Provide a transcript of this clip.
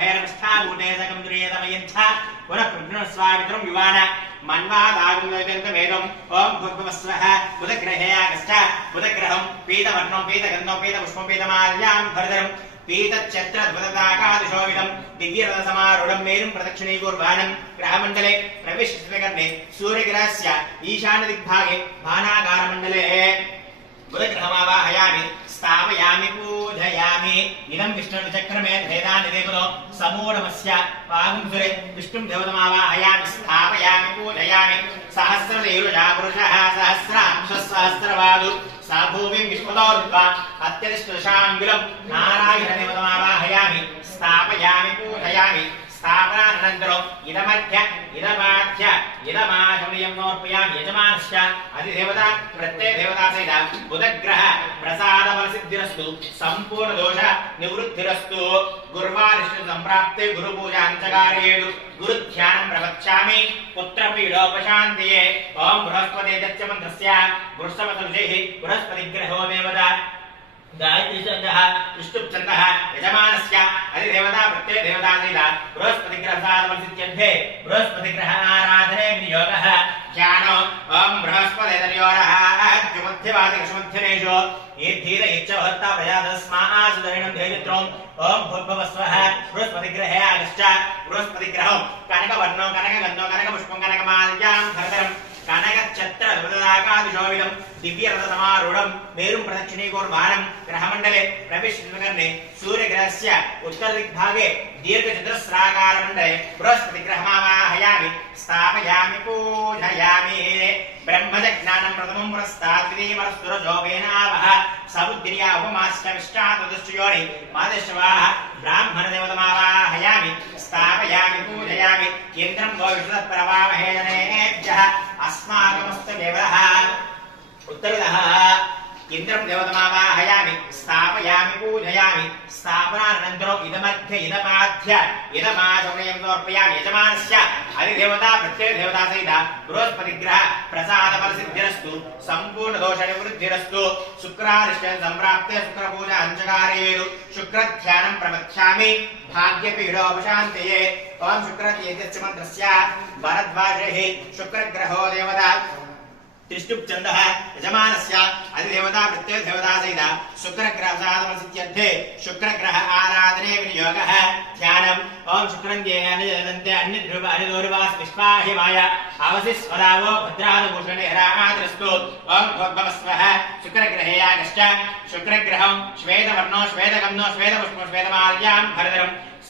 हेरमस्थाभूते सकंद्रियतमयञ्च पुनः प्रभृणस्वामित्रं युवान मन्वादागुमेदं ओम भूर्भुवस्वः बुधग्रहे आगस्थ बुधग्रहं पीतवर्णं पीतगन्धं पीतपुष्पं पीतमाल्यां भरधरं पीतच्छत्रध्वजताकादिशोभितं दिव्यरथसमारूढं मेरुं प्रदक्षिणीकुर्वाणं ग्रहमण्डले प्रविष्टकर्णे सूर्यग्रहस्य ईशान्यदिग्भागे भानागारमण्डले बुधग्रहमावाहयामि स्थापयामि पूजयामि इदं विष्णुचक्रमे भेदानिदेवतो समूढमस्य पागुंसुरे विष्णुं देवतमावाहयामि स्थापयामि पूजयामि सहस्रदेवजा पुरुषः सहस्रांशः सहस्रवादु सा भूमिं विश्वतोर्ध्वा अत्यधिष्ठशाङ्गुलं नारायणदेवतमावाहयामि स्थापयामि पूजयामि स्थापनानन्तरम् इदमध्य इदमाध्य इदमाशमयं समर्पयामि यजमानस्य अधिदेवता प्रत्ययदेवता सहित बुधग्रह प्रसादफलसिद्धिरस्तु सम्पूर्णदोष निवृत्तिरस्तु गुरुवारिष्ठ सम्प्राप्ते गुरुपूजाञ्चकार्येषु गुरुध्यानं प्रवक्ष्यामि पुत्रपीडोपशान्तये ओम बृहस्पते दत्त मन्त्रस्य वृषभतनुजेः बृहस्पतिग्रहो देवता गायत्री छन्दः विष्णु छन्दः यजमानस्य अधिदेवता प्रत्ययदेवता सहित बृहस्पतिग्रहसाधनसिद्ध्यर्थे बृहस्पतिग्रह आराधने विनियोगः ज्ञानो ओम बृहस्पतिर्योरः मध्यवादिकशमध्यनेषु येद्धीर इच्छवहत्ता प्रजातस्मासुदरिणं धेयत्रों ओम भूर्भुवस्वः बृहस्पतिग्रहे आगश्च बृहस्पतिग्रहं कनकवर्णो कनकगन्धो कनकपुष्पं कनकमाल्यां धरधरं कनकच्छत्रध्वजताकादिशोभितं दिव्यरथसमारूढं मेरुं प्रदक्षिणीकुर्वाणं ग्रहमण्डले प्रविष्टकर्णे सूर्यग्रहस्य उत्तरदिग्भागे दीर्घचतुस्राकारमण्डले बृहस्पतिग्रहमावाहयामि स्थापयामि पूजयामि ब्रह्मजज्ञानं प्रथमं पुरस्ताद्वितीयमरस्तुरजोगेनावह समुद्रिया उपमाश्चविष्टादुष्टयोनि मादेशवाः ब्राह्मणदेवतमावाहयामि स्थापयामि पूजयामि केन्द्रं गोविष्णुप्रवामहे जनेभ्यः अस्माकमस्तु देवः उत्तरतः केन्द्रं देवतमावाहयामि स्थापयामि पूजयामि स्थापनानन्तरम् इदमध्य इदमाध्य इदमाचमयं समर्पयामि यजमानस्य अधिदेवता प्रत्ययदेवता सहित बृहस्पतिग्रह प्रसादफलसिद्धिरस्तु सम्पूर्णदोषनिवृद्धिरस्तु शुक्रादिष्टे सम्प्राप्ते शुक्रपूजा अंचकारेषु शुक्रध्यानं प्रवक्ष्यामि भाग्यपीडोपशान्तये ओम शुक्रतीयस्य मन्त्रस्य भरद्वाजैः शुक्रग्रहो देवता त्रिष्टुप् छन्दः यजमानस्य अधिदेवता प्रत्ययदेवता सहित शुक्रग्रहसाधनसिद्ध्यर्थे शुक्रग्रह आराधने विनियोगः ध्यानम् ओम शुक्रञ्जे अनिदन्ते अन्यध्रुव अनिदोर्वास विश्वाहिमाय आवसिस्वदावो भद्रादभूषणे रामाद्रस्तु ओम भोग्भवस्वः शुक्रग्रहे आगश्च शुक्रग्रहं श्वेतवर्णो श्वेतगन्धो श्वेतपुष्पो श्वेतमाल्यां भरधरम्